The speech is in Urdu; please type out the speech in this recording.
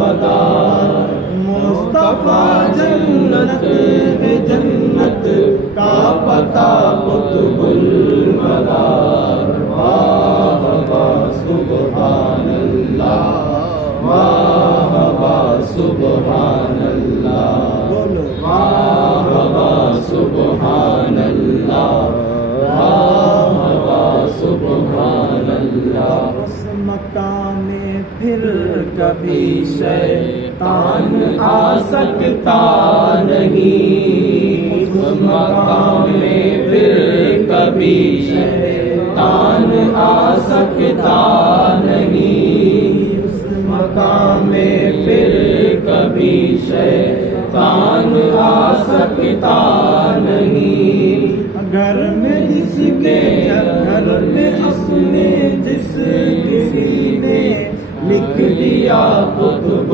مدار مصطفیٰ جنت ہے جنت کا پتہ قطب المدار واہ واہ سبحان اللہ واہ واہ سبحان اللہ واہ واہ سبحان اللہ واہ واہ سبحان اللہ اس مقام میں پھر کبھی شیطان آ سکتا نہیں اس مقام میں پھر کبھی شیطان آ سکتا نہیں اس مقام میں پھر کبھی شیطان آ سکتا نہیں گھر میں جس کے گھر میں اپنے جس کسی نے لکھ دیا قطب